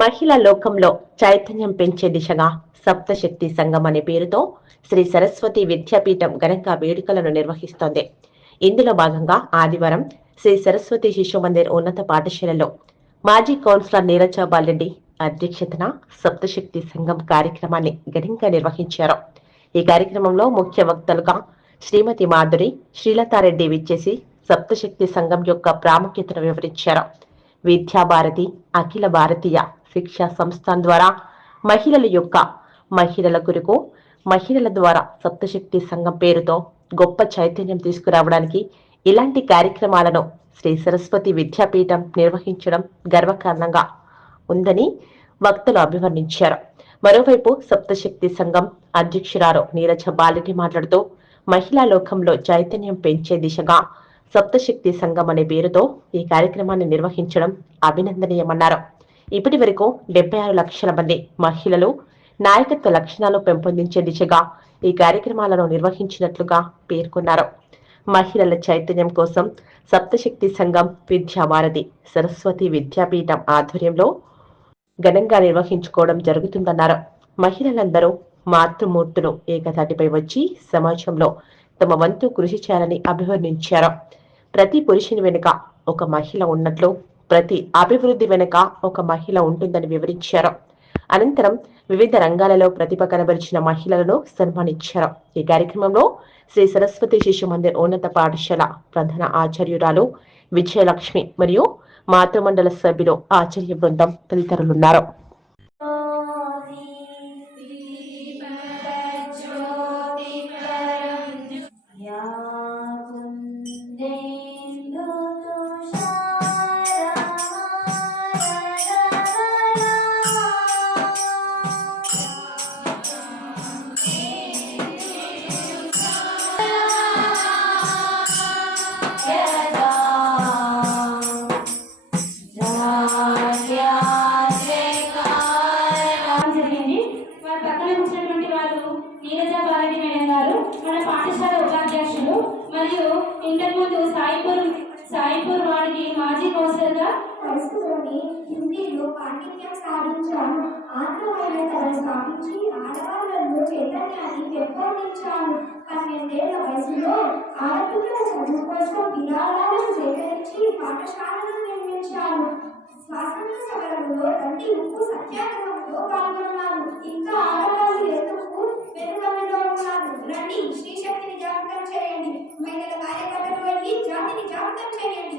మహిళా లోకంలో చైతన్యం పెంచే దిశగా సప్తశక్తి సంఘం అనే పేరుతో శ్రీ సరస్వతి విద్యాపీఠం ఘనంగా వేడుకలను నిర్వహిస్తోంది. ఇందులో భాగంగా ఆదివారం శ్రీ సరస్వతి శిశు మందిర్ ఉన్నత పాఠశాలలో మాజీ కౌన్సిలర్ నీరజ బాలరెడ్డి అధ్యక్షతన సప్తశక్తి సంఘం కార్యక్రమాన్ని ఘనంగా నిర్వహించారు. ఈ కార్యక్రమంలో ముఖ్య వక్తలుగా శ్రీమతి మాధురి శ్రీలతారెడ్డి విచ్చేసి సప్తశక్తి సంఘం యొక్క ప్రాముఖ్యతను వివరించారు. విద్యాభారతి అఖిల భారతీయ శిక్షా సంస్థాన్ ద్వారా మహిళల యొక్క మహిళల కొరకు మహిళల ద్వారా సప్తశక్తి సంఘం పేరుతో గొప్ప చైతన్యం తీసుకురావడానికి ఇలాంటి కార్యక్రమాలను శ్రీ సరస్వతి విద్యాపీఠం నిర్వహించడం గర్వకారణంగా ఉందని వక్తలు అభివర్ణించారు. మరోవైపు సప్తశక్తి సంఘం అధ్యక్షురాలు నీరజ బాలిని మాట్లాడుతూ మహిళా లోకంలో చైతన్యం పెంచే దిశగా సప్తశక్తి సంఘం అనే పేరుతో ఈ కార్యక్రమాన్ని నిర్వహించడం అభినందనీయమన్నారు. ఇప్పటి వరకు డెబ్బై ఆరు లక్షల మంది మహిళలు నాయకత్వ లక్షణాలు పెంపొందించే దిశగా ఈ కార్యక్రమాలను నిర్వహించినట్లుగా పేర్కొన్నారు. మహిళల చైతన్యం కోసం సప్తశక్తి సంఘం విద్యావారధి సరస్వతి విద్యాపీఠం ఆధ్వర్యంలో ఘనంగా నిర్వహించుకోవడం జరుగుతుందన్నారు. మహిళలందరూ మాతృమూర్తులు ఏకతాటిపై వచ్చి సమాజంలో తమ వంతు కృషి చేయాలని అభివర్ణించారు. ప్రతి పురుషుని వెనుక ఒక మహిళ ఉన్నట్లు ప్రతి అభివృద్ధి వెనుక ఒక మహిళ ఉంటుందని వివరించారు. అనంతరం వివిధ రంగాలలో ప్రతిభ కనబరిచిన మహిళలను సన్మానించారు. ఈ కార్యక్రమంలో శ్రీ సరస్వతి శిశు మందిర్ ఉన్నత పాఠశాల ప్రధాన ఆచార్యురాలు విజయలక్ష్మి మరియు మాతృమండల సభ్యులు ఆచార్య బృందం తదితరులున్నారు. పాండిత్యం సాధించాను. ఆత్మమైనతను స్థాపించి ఆడవాళ్ళలో చైతన్యాన్ని పెంపొందించాను. పన్నెండేళ్ళ వయసులో ఆడపిల్లల చదువు కోసం విరాళాలను సేకరించి పాఠశాలను నిర్మించాను. స్వాతంత్ర సమరంలో తండ్రి ఉప్పు సత్యాగ్రహంలో పాల్గొన్నాను. ఇంకా ఆడవాళ్ళు ఎందుకు వెనుకబడిలో ఉన్నారు? రండి శ్రీశక్తిని జాగృతం చేయండి. మహిళల కార్యకర్తలు వెళ్ళి జాతిని జాగృతం చేయండి.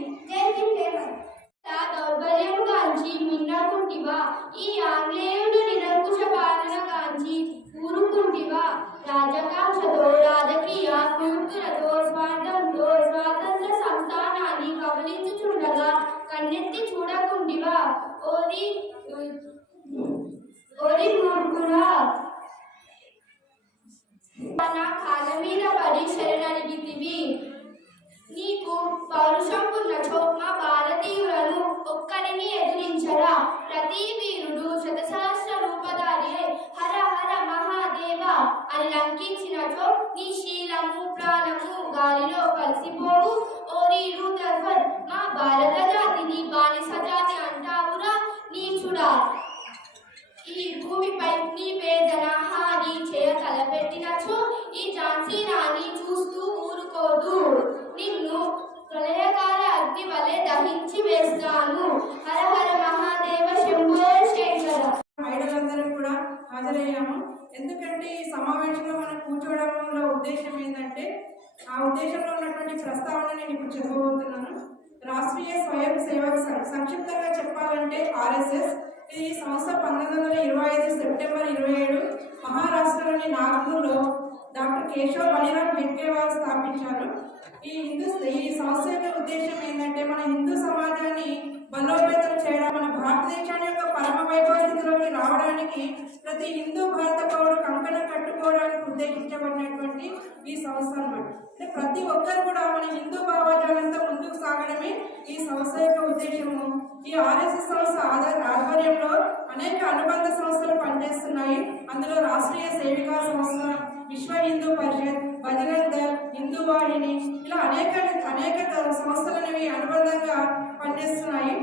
మూర్ఖుడా నా కాళ్ళ మీద పడి శరణడిగితివి నీకు పౌరుషం ఉన్నచో మా భారతీయులను ఒక్కరిని ఎదిరించరా? ప్రతి వీరుడు శతసహస్ర రూపధారి హర హర మహాదేవ అని లంకించినచో నీ శీలము ప్రాణము గాలిలో కలిసిపోవు. ఓ నీరు మా భారత ఎందుకంటే ఈ సమావేశంలో మనం కూర్చోవడంలో ఉద్దేశం ఏంటంటే ఆ ఉద్దేశంలో ఉన్నటువంటి ప్రస్తావన నేను ఇప్పుడు చెప్పబోతున్నాను. రాష్ట్రీయ స్వయం సేవక్ సంఘ్ సంక్షిప్తంగా చెప్పాలంటే ఆర్ఎస్ఎస్. ఈ సంస్థ పంతొమ్మిది వందల ఇరవై ఐదు సెప్టెంబర్ ఇరవై ఏడు మహారాష్ట్రలోని నాగ్పూర్లో డాక్టర్ కేశవ్ బలిరామ్ హెడ్గే వారు స్థాపించారు. ఈ హిందూ ఈ సంస్థ యొక్క ఉద్దేశం ఏంటంటే మన హిందూ సమాజాన్ని బలోపేతం చేయడం మన భారతదేశాన్ని ఉదాహరణకి ప్రతి హిందూ భారత పౌరుడు కంకణం కట్టుకోవడానికి ఉద్దేశించబడినటువంటి ఈ సంస్థ అన్నమాట. అంటే ప్రతి ఒక్కరు కూడా మన హిందూ భావజాలంతో ముందుకు సాగడమే ఈ సంస్థ యొక్క ఉద్దేశము. ఈ ఆర్ఎస్ఎస్ సంస్థ ఆధార ఆధ్వర్యంలో అనేక అనుబంధ సంస్థలు పనిచేస్తున్నాయి. అందులో రాష్ట్రీయ సేవికా సంస్థ విశ్వ హిందూ పరిషత్ బజరంగ్ దళ్ హిందూ వాహిని ఇలా అనేక అనేక సంస్థలు అనేవి అనుబంధంగా పనిచేస్తున్నాయి.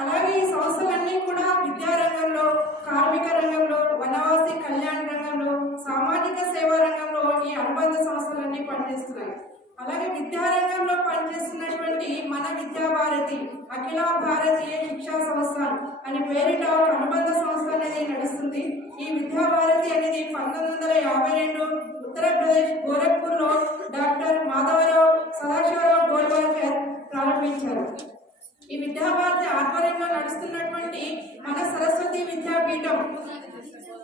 అలాగే ఈ సంస్థలన్నీ కూడా విద్యారంగంలో కార్మిక రంగంలో వనవాసి కళ్యాణ రంగంలో సామాజిక సేవా రంగంలో ఈ అనుబంధ సంస్థలన్నీ పనిచేస్తున్నాయి. అలాగే విద్యారంగంలో పనిచేస్తున్నటువంటి మన విద్యా భారతి అఖిల భారతీయ శిక్షా సంస్థ అని పేరిట ఒక అనుబంధ సంస్థ అనేది నడుస్తుంది. ఈ విద్యా భారతి అనేది పంతొమ్మిది వందల యాభై రెండు ఉత్తరప్రదేశ్ గోరఖ్పూర్లో డాక్టర్ మాధవరావు సదాశివరావు గోల్వాల్కర్ ప్రారంభించారు. ఈ విద్యాభారతి ఆధ్వర్యంలో నడుస్తున్నటువంటి మన సరస్వతి విద్యాపీఠం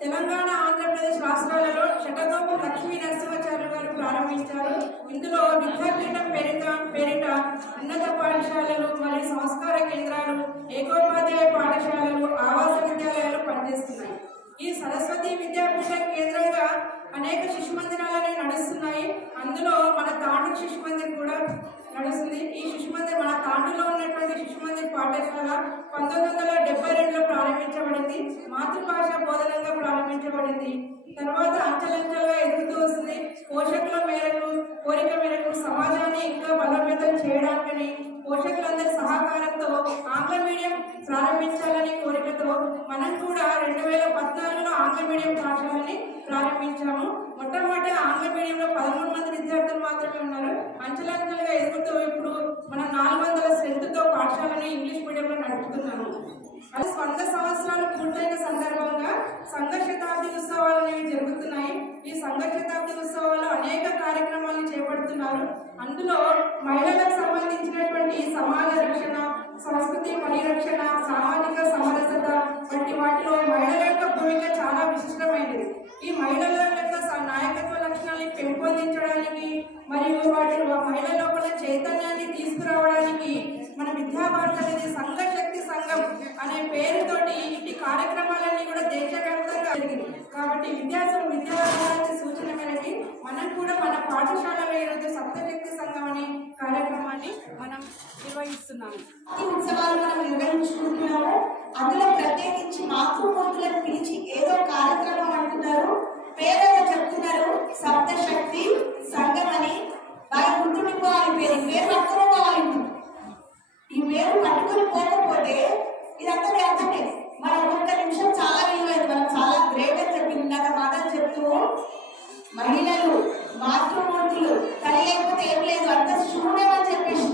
తెలంగాణ ఆంధ్రప్రదేశ్ రాష్ట్రాలలో శటగోపం లక్ష్మీ నరసింహాచార్య గారు ప్రారంభించారు. ఇందులో విద్యాపీఠం పేరిట పేరిట ఉన్నత పాఠశాలలు మరియు సంస్కార కేంద్రాలు ఏకోపాధ్యాయ పాఠశాలలు ఆవాస విద్యాలయాలు పనిచేస్తున్నాయి. ఈ సరస్వతి విద్యాపీఠం కేంద్రంగా అనేక శిశు మందిరాలు నడుస్తున్నాయి. అందులో మన తాండూరు శిశు మందిర్ కూడా నడుస్తుంది. ఈ శిశు మందిర్ మన తాండూరులో ఉన్నటువంటి శిశు మందిర్ పాఠశాల పంతొమ్మిది వందల డెబ్బై రెండులో ప్రారంభించబడింది మాతృభాష బోధనంగా ప్రారంభించబడింది తర్వాత అంచెలంచెలుగా ఎదుగుతూ వస్తుంది పోషకుల మేరకు కోరిక మేరకు సమాజాన్ని ఇంకా బలోపేతం చేయడానికని పోషకులందరి సహకారంతో ఆంగ్ల మీడియం ప్రారంభించాలని కోరికతో మనం కూడా రెండు వేల పద్నాలుగులో ఆంగ్ల మీడియం పాఠశాలని ప్రారంభించారు మొట్టమొదటి ఆంగ్ల మీడియంలో పదమూడు మంది విద్యార్థులు మాత్రమే ఉన్నారు అంచెలంచెలుగా ఎదుగుతూ ఇప్పుడు మనం నాలుగు వందల స్ట్రెంత్తో పాఠశాలని ఇంగ్లీష్ మీడియంలో నడుపుతున్నాము అది వంద సంవత్సరాలు పూర్తయిన సందర్భంగా సంఘ శతాబ్ది ఉత్సవాలు అనేవి జరుగుతున్నాయి ఈ సంఘ శతాబ్ది ఉత్సవాలు అనేక కార్యక్రమాలు చేపడుతున్నారు అందులో మహిళలకు సంబంధించినటువంటి సమాజ రక్షణ సంస్కృతి పరిరక్షణ సామాజిక సమరసత వంటి వాటిలో మహిళల యొక్క భూమిక చాలా విశిష్టమైనది ఈ మహిళల యొక్క స- నాయకత్వ లక్షణాన్ని పెంపొందించడానికి మరియు వాటి మహిళ లోపల చైతన్యాన్ని తీసుకురావడానికి మన విద్యాభారత అనేది సంఘ శక్తి సంఘం అనే పేరుతోటి ఇట్టి కార్యక్రమాలన్నీ కూడా దేశవ్యాప్తంగా జరిగింది కాబట్టి విద్యాసం విద్యాభారతి సూచన మేరకి మనం కూడా మన పాఠశాలలో ఈరోజు సప్తశక్తి సంఘం అనే కార్యక్రమాన్ని మనం నిర్వహిస్తున్నాము ఈ ఉత్సవాలు మనం నిర్వహించుకుంటున్నాము అందులో ప్రత్యేకించి మాతృమూర్తులను పిలిచి ఏదో కార్యక్రమం అంటున్నారు పేరేదో చెప్తున్నారు సప్తశక్తి సంఘం అని బాగా గుర్తుండిపోవాలి పేరు ఈ పేరు పట్టుకుని పోవాలి ఈ పేరు పట్టుకుని పోకపోతే ఇదంతా వ్యర్థమే మన ఒక్క నిమిషం చాలా విలువైంది మనం చాలా గ్రేట్ అని చెప్పింది ఇందాక మాటలు చెప్తూ మహిళలు మాతృమూర్తులు తల్లి లేకపోతే ఏం లేదు. అంత శూన్యం అని చెప్పేసి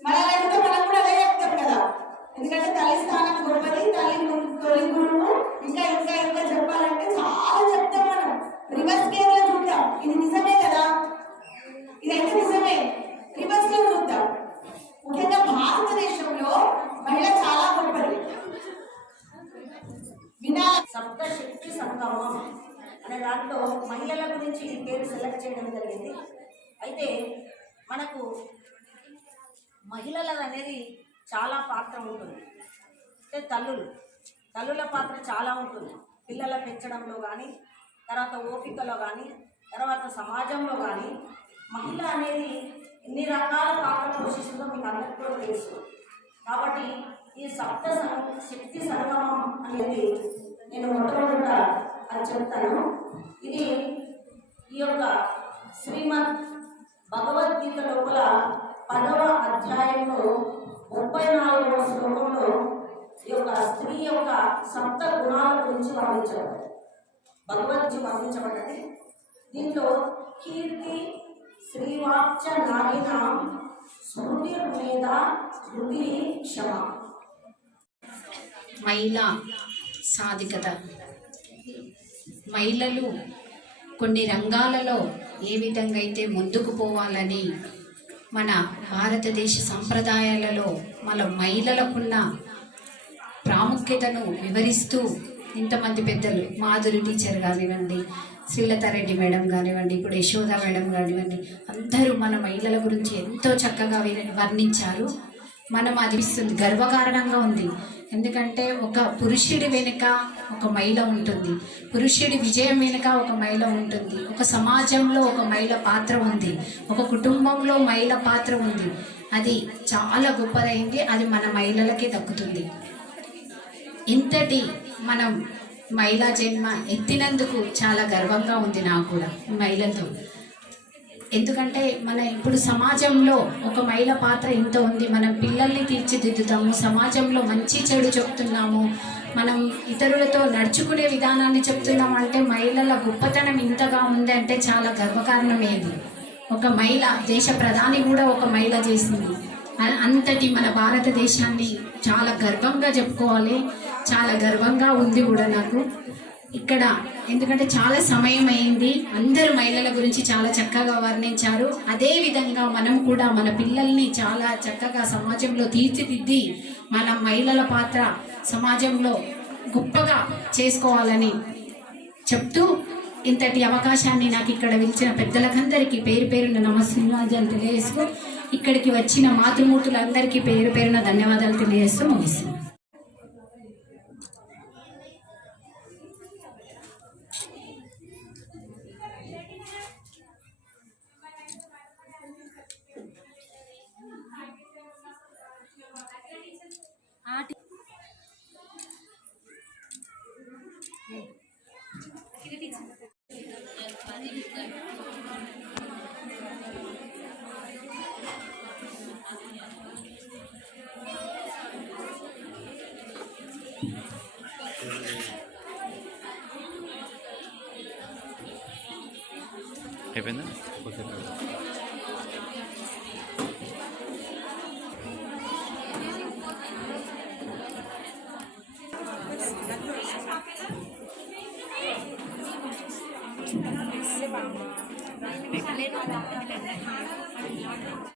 మన లేకపోతే మనం కూడా అదే చెప్తాం కదా. ఎందుకంటే తల్లి స్థానం గొప్పది తల్లి తొలి గురువు. ఇంకా ఇంకా ఇంకా చెప్పాలంటే చాలా చెప్తాం మనం రివర్స్ గేర్లో చూద్దాం ఇది నిజమే కదా ఇదైతే నిజమే రివర్స్లో చూద్దాం ముఖ్యంగా భారతదేశంలో మహిళ చాలా గొప్పది వినా సప్తశక్తి సంగమం అనే దాంట్లో మహిళల గురించి ఈ పేరు సెలెక్ట్ చేయడం జరిగింది అయితే మనకు మహిళల అనేది చాలా పాత్ర ఉంటుంది. అంటే తల్లులు తల్లుల పాత్ర చాలా ఉంటుంది. పిల్లల పెంచడంలో కానీ తర్వాత ఓపికలో కానీ తర్వాత సమాజంలో కానీ మహిళ అనేది ఎన్ని రకాల పాత్ర పోషిస్తుందో మీకు అందరికీ కూడా తెలుసు. కాబట్టి ఈ సప్త శక్తి సంగమం అనేది నేను మొట్టమొదట అది చెప్తాను. ఇది ఈ యొక్క శ్రీమద్ భగవద్గీత లోపల పదవ అధ్యాయంలో ముప్పై నాలుగవ శ్లోకంలో ఈ యొక్క స్త్రీ యొక్క సప్త గుణాల గురించి వర్ణించారు. భగవద్జీ వర్ణించబడ్డది. దీంట్లో కీర్తి శ్రీవాచ నాయన స్మృతి మీద స్మృతి క్షమ. మహిళ సాధికత. మహిళలు కొన్ని రంగాలలో ఏ విధంగా అయితే ముందుకు పోవాలని మన భారతదేశ సంప్రదాయాలలో మన మహిళలకున్న ప్రాముఖ్యతను వివరిస్తూ ఇంతమంది పెద్దలు మాధురి టీచర్ కానివ్వండి శ్రీలతారెడ్డి మేడం కానివ్వండి ఇప్పుడు యశోద మేడం కానివ్వండి అందరూ మన మహిళల గురించి ఎంతో చక్కగా వర్ణించారు. మనం అది గర్వకారణంగా ఉంది. ఎందుకంటే ఒక పురుషుడి వెనుక ఒక మహిళ ఉంటుంది. పురుషుడి విజయం వెనుక ఒక మహిళ ఉంటుంది. ఒక సమాజంలో ఒక మహిళ పాత్ర ఉంది. ఒక కుటుంబంలో మహిళ పాత్ర ఉంది. అది చాలా గొప్పదైంది. అది మన మహిళలకే దక్కుతుంది. ఇంతటి మనం మహిళా జన్మ ఎత్తినందుకు చాలా గర్వంగా ఉంది నాకు కూడా మహిళతో ఎందుకంటే మన ఇప్పుడు సమాజంలో ఒక మహిళ పాత్ర ఇంత ఉంది. మనం పిల్లల్ని తీర్చిదిద్దుతాము సమాజంలో మంచి చెడు చెప్తున్నాము మనం ఇతరులతో నడుచుకునే విధానాన్ని చెప్తున్నాం అంటే మహిళల గొప్పతనం ఇంతగా ఉంది అంటే చాలా గర్వకారణమేది ఒక మహిళ దేశ ప్రధాని కూడా ఒక మహిళ చేసింది. అంతటి మన భారతదేశాన్ని చాలా గర్వంగా చెప్పుకోవాలి. చాలా గర్వంగా ఉంది కూడా నాకు. ఇక్కడ ఎందుకంటే చాలా సమయం అయింది అందరు మహిళల గురించి చాలా చక్కగా వర్ణించారు. అదే విధంగా మనం కూడా మన పిల్లల్ని చాలా చక్కగా సమాజంలో తీర్చిదిద్ది మన మహిళల పాత్ర సమాజంలో గొప్పగా చేసుకోవాలని చెప్తూ ఇంతటి అవకాశాన్ని నాకు ఇక్కడ పిలిచిన పెద్దలకందరికీ పేరు పేరున నమస్కారాలు తెలియజేస్తూ ఇక్కడికి వచ్చిన మాతృమూర్తులందరికీ పేరు పేరున ధన్యవాదాలు తెలియజేస్తూ ముగిస్తుంది అయిపోయిందా లైక్